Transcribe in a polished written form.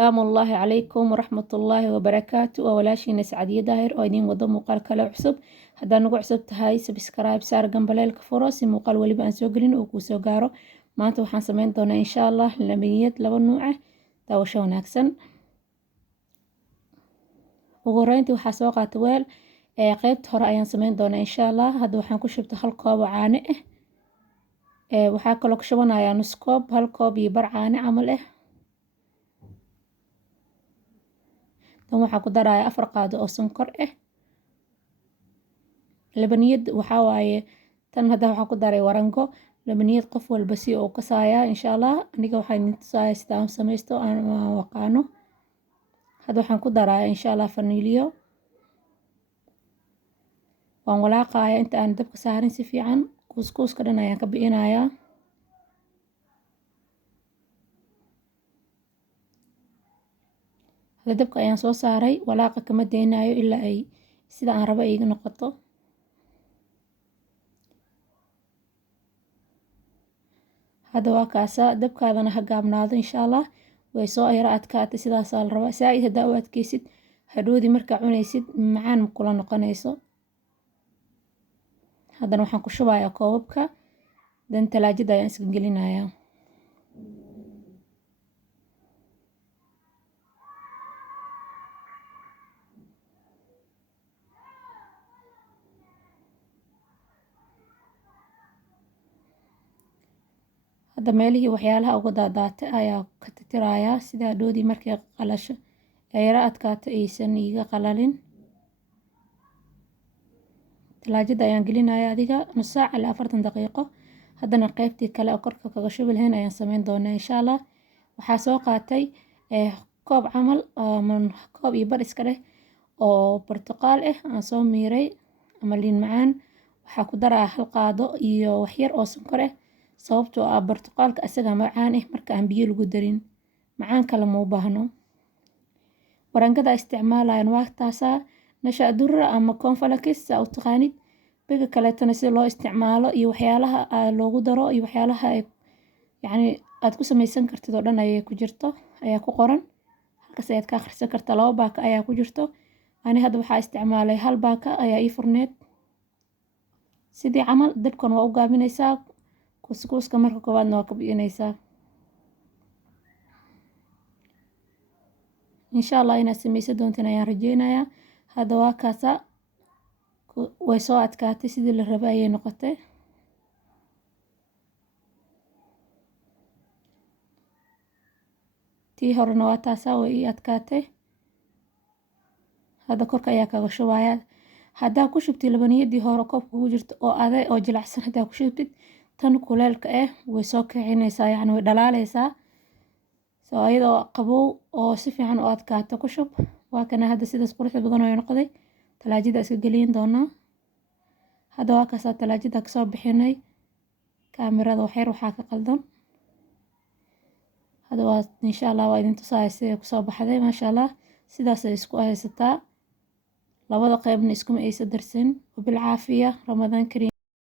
السلام الله عليكم ورحمة الله وبركاته وولاشينا سعدية داهر oo idin wado muuqaal kale cusub haddaan ugu cusub tahay subscribe saar gambaleelka furo si muuqaal waliba aan soo gelin uu kuu soo gaaro maanta waxaan sameyn doonaa insha Allah lamiyad laba nuuc ah daawasho wanaagsan ugu horeyntii waxaa soo qaatay weel qaybta hore ayaan sameyn doonaa insha Allah hadda waxaan ku shubtay hal koob oo caano ah waxaa kaloo ku shubanayaa nus koob hal koob iyo bar caano camal ah tan waxaa ku daraya 4 qaado oo sonkor ah labaniyad waxaa waaye tan hadda waxaa ku daray warango labaniyad qof walba si uu ka saaya insha Allah aniga waxaan idin tusaaya sida aan sameysto aan waqaano hadda waxaan ku daraya insha Allah vanilyo waan walaaqaya inta aan dabka saarin si fiican kuuskuuska dhan ayaan ka bixinayaa dabka ayaan soo saaray walaaqa kama deynayo ilaa ay sida aan rabo iga noqoto hadda waa kaasa dabkaadana ha gaabnaado insha Allah way soo yara adkaatay sidaas la rabaa saaid hadaa u adkeysid hadhoodi markaa cunaysid macaan kula noqonayso haddana waxaan ku shubayaa koobabka dan talaajada ayaan iska gelinayaa hadda meelihii waxyaalaha uga daadaatay ayaa ka tirtirayaa sida hadhoodii markay qalasho ay yara adkaato aysan iga qalalin talaajada ayaan gelinayaa adiga nus saac ilaa 40 daqiiqo haddana qaybtii kale oo korka kaga shubi lahayn ayaan sameyn doonaa insha Allah waxaa soo qaatay koob camal koob iyo bar iska leh oo burtuqaal ah aan soo miiray ama liin macaan waxaa ku daraa hal qaado iyo wax yar oo sonkor ah sababtoo ah burtuqaalka asaga macaan ah marka aan biyo lagu darin macaan kale ma u baahno warangada isticmaalayaan waa taasa nasha durra ama cornflakes u taqaanid biga kale tan si loo isticmaalo iyo waxyaalaha loogu daro iyo waxyaalaha yani aad ku sameysan kartid oo dhan ayay ku jirto ayaa ku qoran halkaas ayaad ka akhrisan kartaa 2 baaka ayaa ku jirto ani hadda waxaa isticmaalay hal baaka ayaa ii furneed sidii camal dabkan waa u gaabinaysaa kuskuuska marka koowaadna waa ka bixinaysaa insha Allah inaad sameysan doontaan ayaan rajeynayaa hadda waa kaasa way soo adkaatay sidii la rabay ayay noqotay tii horena waa taasa way ii adkaatay hadda korka ayaa kaga shubaya haddaa ku shubtay labaniyadii hore koobka ugu jirto oo aday oo jilacsan haddaa ku shubtid tan kuleelka ah way soo kicinaysaa yani way dhalaalaysaa soo ayadoo qabow oo si fiican u adkaato ku shub waa kana hadda sidaas quruxda badan oo noqday talaajada iska gelin doonaa hadda waa kaasa talaajada ka soo bixinay kaamirada waxyar waxaa ka qaldan hadda waa insha Allah waa idin tusaaya sida ku soo baxday ma sha Allah sidaas ay isku haysataa labada qaybna iskuma aysa darsan bil caafiya ramadaan kariim